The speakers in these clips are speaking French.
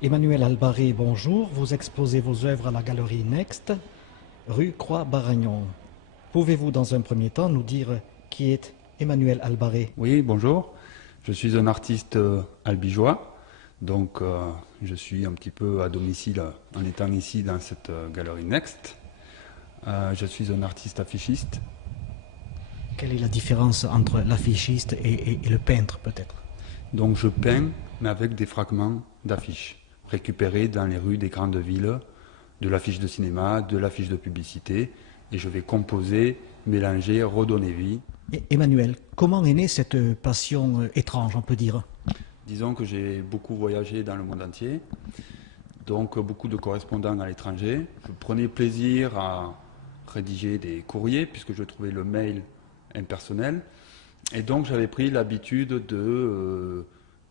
Emmanuel Albaré, bonjour. Vous exposez vos œuvres à la galerie Next, rue Croix-Baragnon. Pouvez-vous, dans un premier temps, nous dire qui est Emmanuel Albaré? Oui, bonjour. Je suis un artiste albigeois, donc je suis un petit peu à domicile en étant ici dans cette galerie Next. Je suis un artiste affichiste, Quelle est la différence entre l'affichiste et le peintre, peut-être? donc je peins, mais avec des fragments d'affiches récupérés dans les rues des grandes villes, de l'affiche de cinéma, de l'affiche de publicité, et je vais composer, mélanger, redonner vie. Et Emmanuel, comment est née cette passion étrange, on peut dire? Disons que j'ai beaucoup voyagé dans le monde entier, donc beaucoup de correspondants à l'étranger. Je prenais plaisir à rédiger des courriers puisque je trouvais le mail impersonnel. Et donc j'avais pris l'habitude de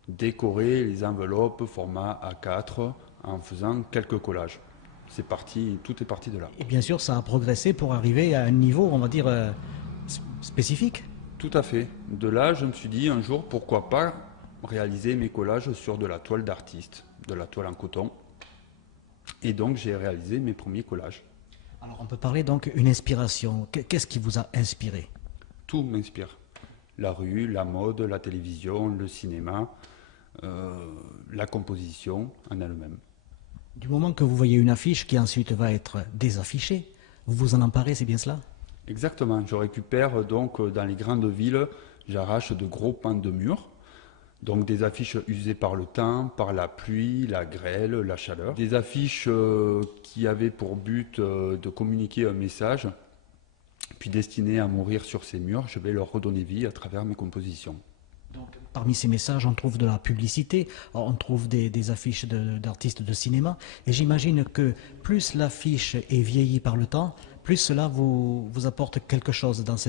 décorer les enveloppes format A4 en faisant quelques collages. C'est parti, tout est parti de là. Et bien sûr, ça a progressé pour arriver à un niveau, on va dire, spécifique. Tout à fait. De là, je me suis dit un jour, pourquoi pas réaliser mes collages sur de la toile d'artiste, de la toile en coton. Et donc j'ai réalisé mes premiers collages. Alors, on peut parler donc d'une inspiration. Qu'est-ce qui vous a inspiré? Tout m'inspire. La rue, la mode, la télévision, le cinéma, la composition en elle-même. Du moment que vous voyez une affiche qui ensuite va être désaffichée, vous vous en emparez, c'est bien cela? Exactement. Je récupère donc dans les grandes villes, j'arrache de gros pans de murs. Donc des affiches usées par le temps, par la pluie, la grêle, la chaleur. Des affiches qui avaient pour but de communiquer un message, puis destinées à mourir sur ces murs, je vais leur redonner vie à travers mes compositions. Donc, parmi ces messages, on trouve de la publicité, on trouve des affiches d'artistes de cinéma, et j'imagine que plus l'affiche est vieillie par le temps, plus cela vous apporte quelque chose dans cette